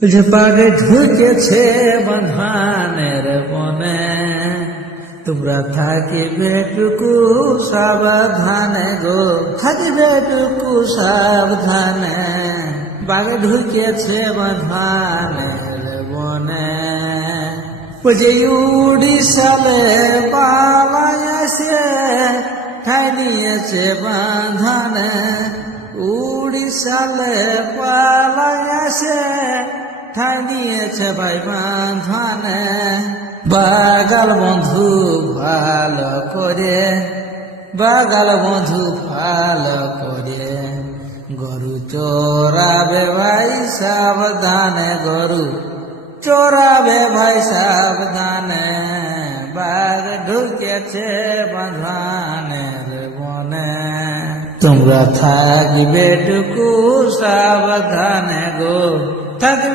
যে বাঘে ঢুকেছে বন্ধানের বনে, তোমরা থাকিবে টুকু সাবধানে গো, থাকিবে টুকু সাবধানে। বাঘে ঢুকেছে বন্ধানের বনে, যে উড়িষ্যালে পালাইছে ঠাই নিয়েছে বাঁধানে। উড়িষ্যালে পালাইছে ঠাই নিয়েছে ভাই বাঁধানে। বাগাল বন্ধু ভালো করে, বাগাল বন্ধু ভালো করে, গরু চোরাবে ভাই সাবধানে, গরু চোরাবে ভাই সাবধানে। বাঘ ঢুকেছে বাঁধানের বনে, তোমরা থাকবে টুকু সাবধানে গো, থাকবে।